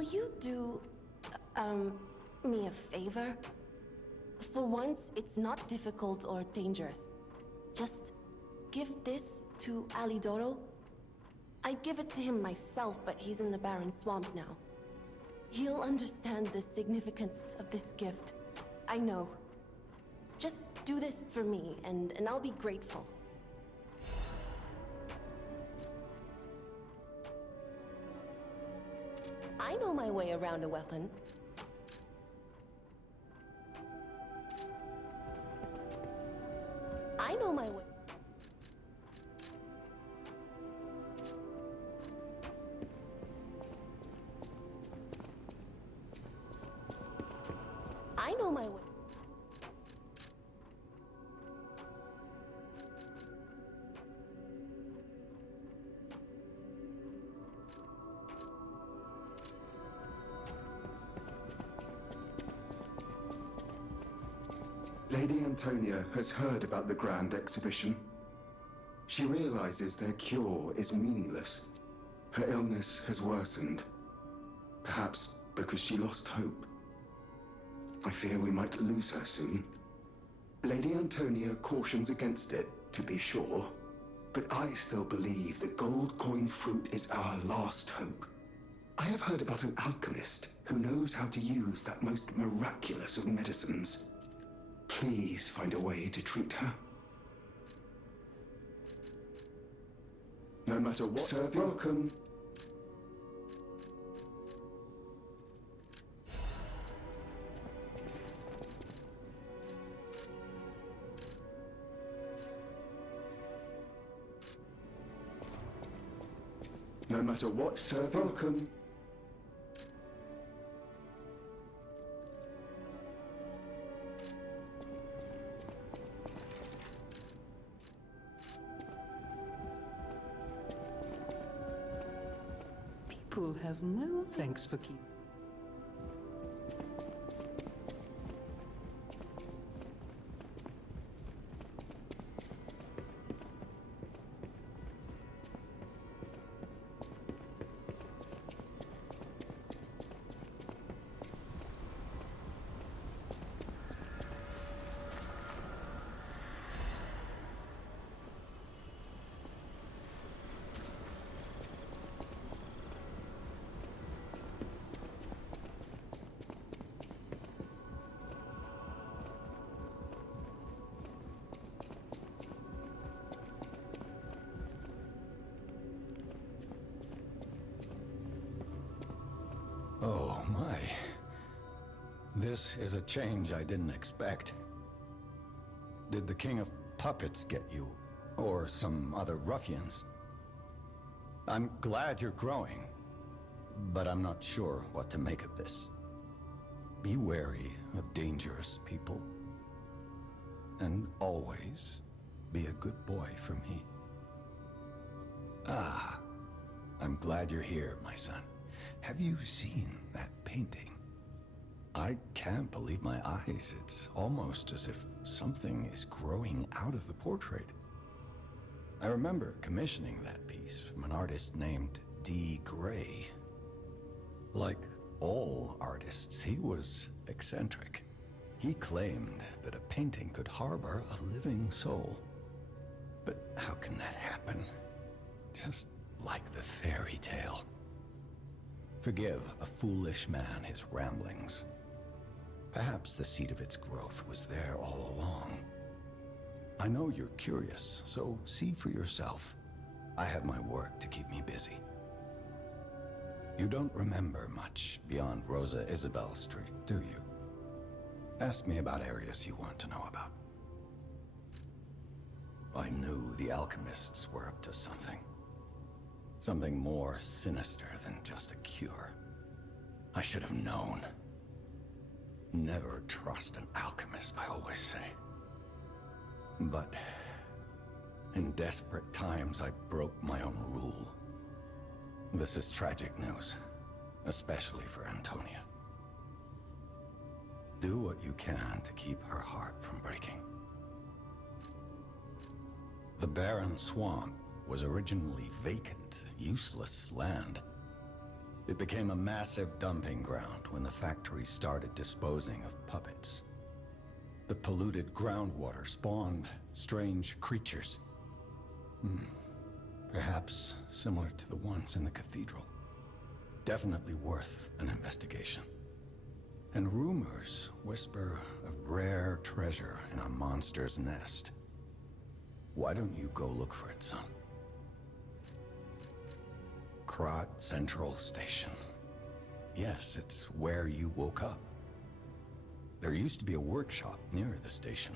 Will you do, me a favor? For once, it's not difficult or dangerous. Just give this to Alidoro. I'd give it to him myself, but he's in the Barren Swamp now. He'll understand the significance of this gift. I know. Just do this for me, and I'll be grateful. I know my way around a weapon. I know my way. I know my way. Lady Antonia has heard about the Grand Exhibition. She realizes their cure is meaningless. Her illness has worsened. Perhaps because she lost hope. I fear we might lose her soon. Lady Antonia cautions against it, to be sure. But I still believe the gold coin fruit is our last hope. I have heard about an alchemist who knows how to use that most miraculous of medicines. Please find a way to treat her. No matter what, sir, welcome. No matter what, sir, welcome. People have no thanks for keeping. Oh, my. This is a change I didn't expect. Did the King of Puppets get you? Or some other ruffians? I'm glad you're growing, but I'm not sure what to make of this. Be wary of dangerous people. And always be a good boy for me. Ah, I'm glad you're here, my son. Have you seen that painting? I can't believe my eyes. It's almost as if something is growing out of the portrait. I remember commissioning that piece from an artist named D. Gray. Like all artists, he was eccentric. He claimed that a painting could harbor a living soul. But how can that happen? Just like the fairy tale. Forgive a foolish man his ramblings. Perhaps the seed of its growth was there all along. I know you're curious, so see for yourself. I have my work to keep me busy. You don't remember much beyond Rosa Isabel Street, do you? Ask me about areas you want to know about. I knew the alchemists were up to something. Something more sinister than just a cure. I should have known. Never trust an alchemist, I always say. But in desperate times, I broke my own rule. This is tragic news, especially for Antonia. Do what you can to keep her heart from breaking. The barren swamp was originally vacant, useless land. It became a massive dumping ground when the factory started disposing of puppets. The polluted groundwater spawned strange creatures. Perhaps similar to the ones in the cathedral. Definitely worth an investigation. And rumors whisper of rare treasure in a monster's nest. Why don't you go look for it, son? Krat Central Station. Yes, it's where you woke up. There used to be a workshop near the station.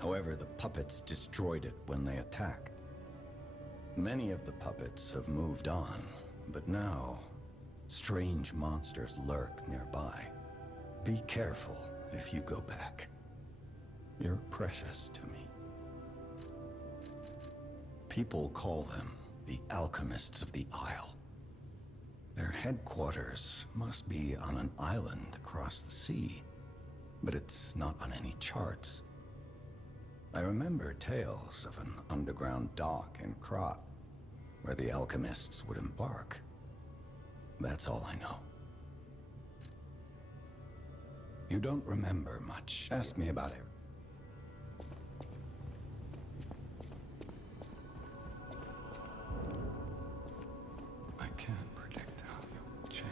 However, the puppets destroyed it when they attacked. Many of the puppets have moved on, but now, strange monsters lurk nearby. Be careful if you go back. You're precious to me. People call them the alchemists of the Isle. Their headquarters must be on an island across the sea, but it's not on any charts. I remember tales of an underground dock in Krat, where the alchemists would embark. That's all I know. You don't remember much. Ask me about it. I can't predict how you'll change.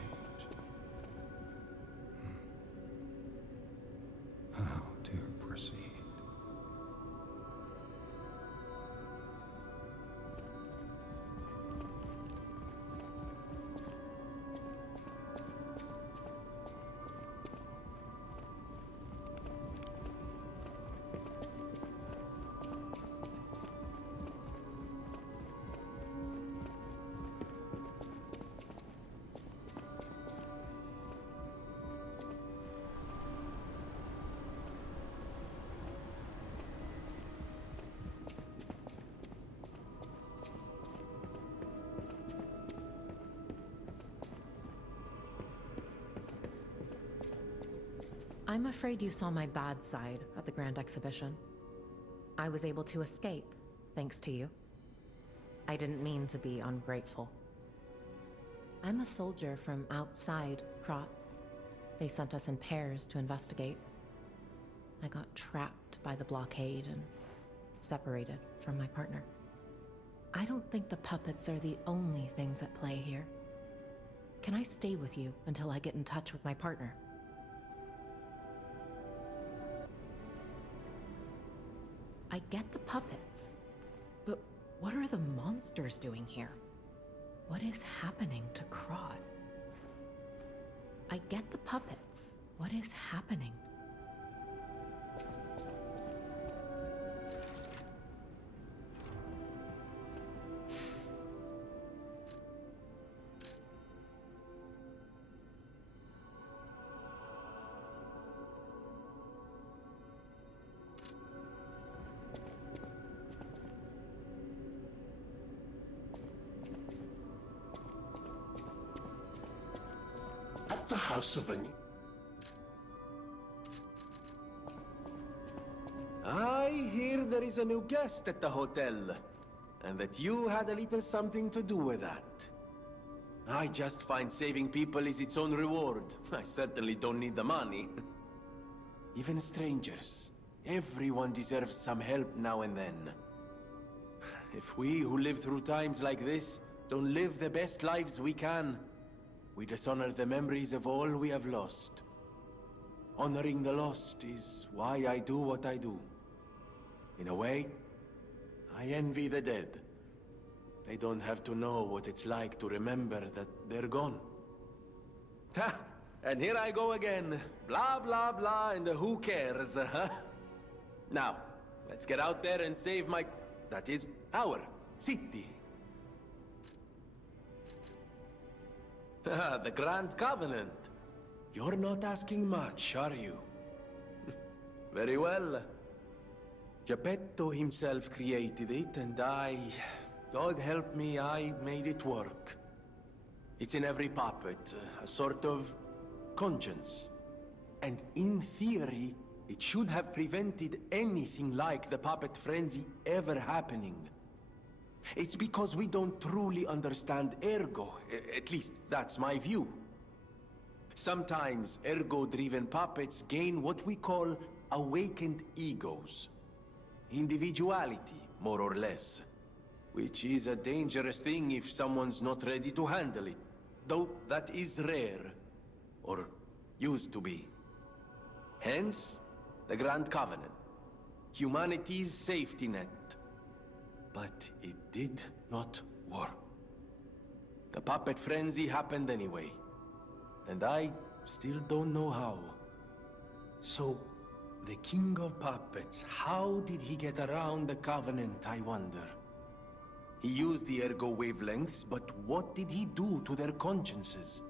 How to proceed? I'm afraid you saw my bad side at the Grand Exhibition. I was able to escape, thanks to you. I didn't mean to be ungrateful. I'm a soldier from outside Krat. They sent us in pairs to investigate. I got trapped by the blockade and separated from my partner. I don't think the puppets are the only things at play here. Can I stay with you until I get in touch with my partner? I get the puppets, but what are the monsters doing here? What is happening to Krat? I get the puppets. What is happening? At the House of an... I hear there is a new guest at the hotel, and that you had a little something to do with that. I just find saving people is its own reward. I certainly don't need the money. Even strangers. Everyone deserves some help now and then. If we who live through times like this don't live the best lives we can, we dishonor the memories of all we have lost. Honoring the lost is why I do what I do. In a way, I envy the dead. They don't have to know what it's like to remember that they're gone. Ha! And here I go again. Blah, blah, blah, and who cares, huh? Now, let's get out there and save my... that is, our city. The Grand Covenant. You're not asking much, are you? Very well. Geppetto himself created it, and God help me, I made it work. It's in every puppet, a sort of conscience. And in theory, it should have prevented anything like the puppet frenzy ever happening. It's because we don't truly understand Ergo. At least, that's my view. Sometimes Ergo-driven puppets gain what we call awakened egos. Individuality, more or less. Which is a dangerous thing if someone's not ready to handle it. Though that is rare. Or used to be. Hence, the Grand Covenant. Humanity's safety net. But it did not work. The puppet frenzy happened anyway. And I still don't know how. So, the King of Puppets, how did he get around the Covenant, I wonder? He used the Ergo wavelengths, but what did he do to their consciences?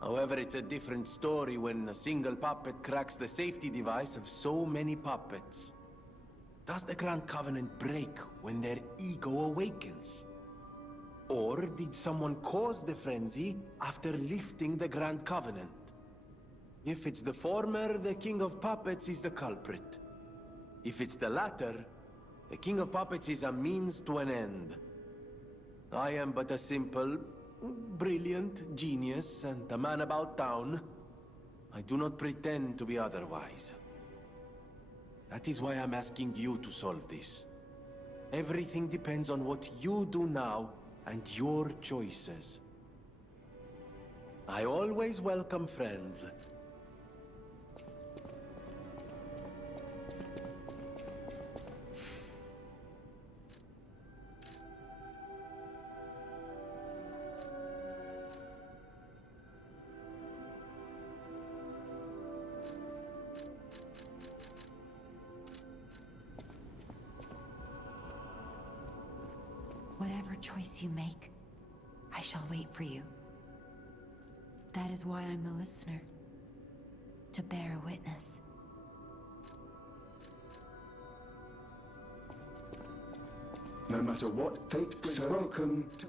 However, it's a different story when a single puppet cracks the safety device of so many puppets. Does the Grand Covenant break when their ego awakens? Or did someone cause the frenzy after lifting the Grand Covenant? If it's the former, the King of Puppets is the culprit. If it's the latter, the King of Puppets is a means to an end. I am but a simple, brilliant genius and a man about town. I do not pretend to be otherwise. That is why I'm asking you to solve this. Everything depends on what you do now and your choices. I always welcome friends. Whatever choice you make, I shall wait for you. That is why I'm a listener. To bear witness. No matter what fate brings, welcome to...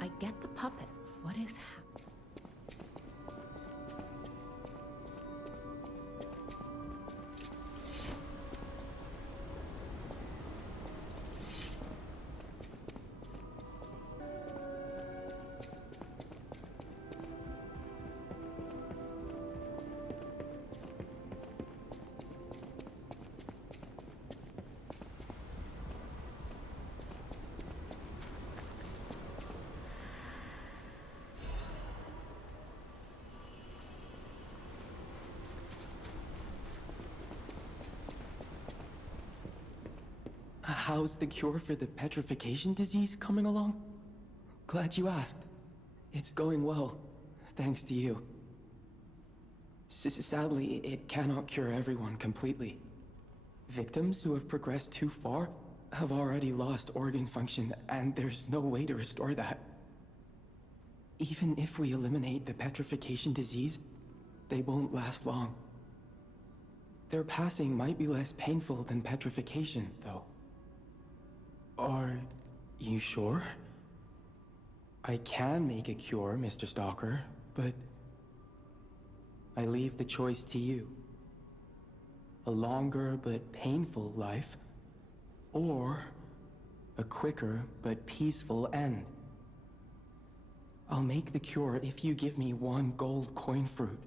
I get the puppets. What is happening? How's the cure for the petrification disease coming along? Glad you asked. It's going well, thanks to you. Sadly, it cannot cure everyone completely. Victims who have progressed too far have already lost organ function, and there's no way to restore that. Even if we eliminate the petrification disease, they won't last long. Their passing might be less painful than petrification, though. Are you sure? I can make a cure, Mr. Stalker, but I leave the choice to you. A longer but painful life, or a quicker but peaceful end. I'll make the cure if you give me one gold coin fruit.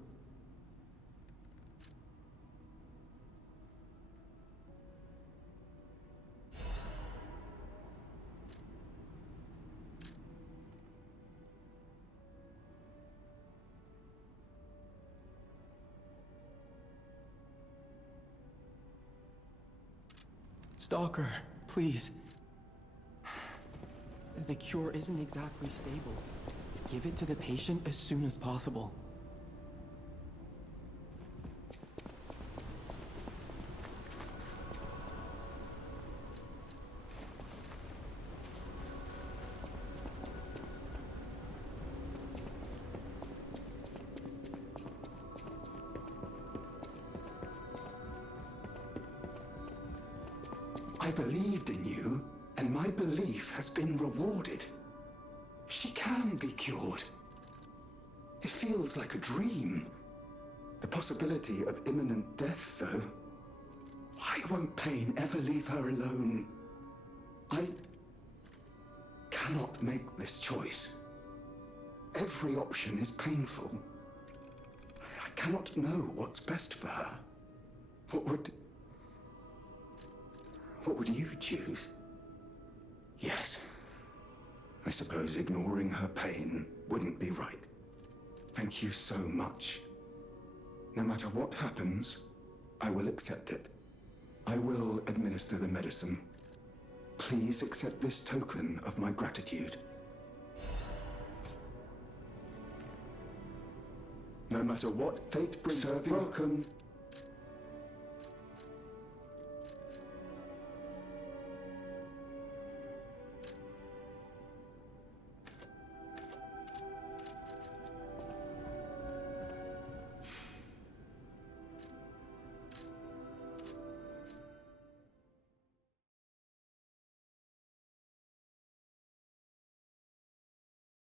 Stalker, please. The cure isn't exactly stable. Give it to the patient as soon as possible. I believed in you, and my belief has been rewarded. She can be cured. It feels like a dream. The possibility of imminent death, though. Why won't pain ever leave her alone? I cannot make this choice. Every option is painful. I cannot know what's best for her. What would you choose? Yes. I suppose ignoring her pain wouldn't be right. Thank you so much. No matter what happens, I will accept it. I will administer the medicine. Please accept this token of my gratitude. No matter what fate brings, welcome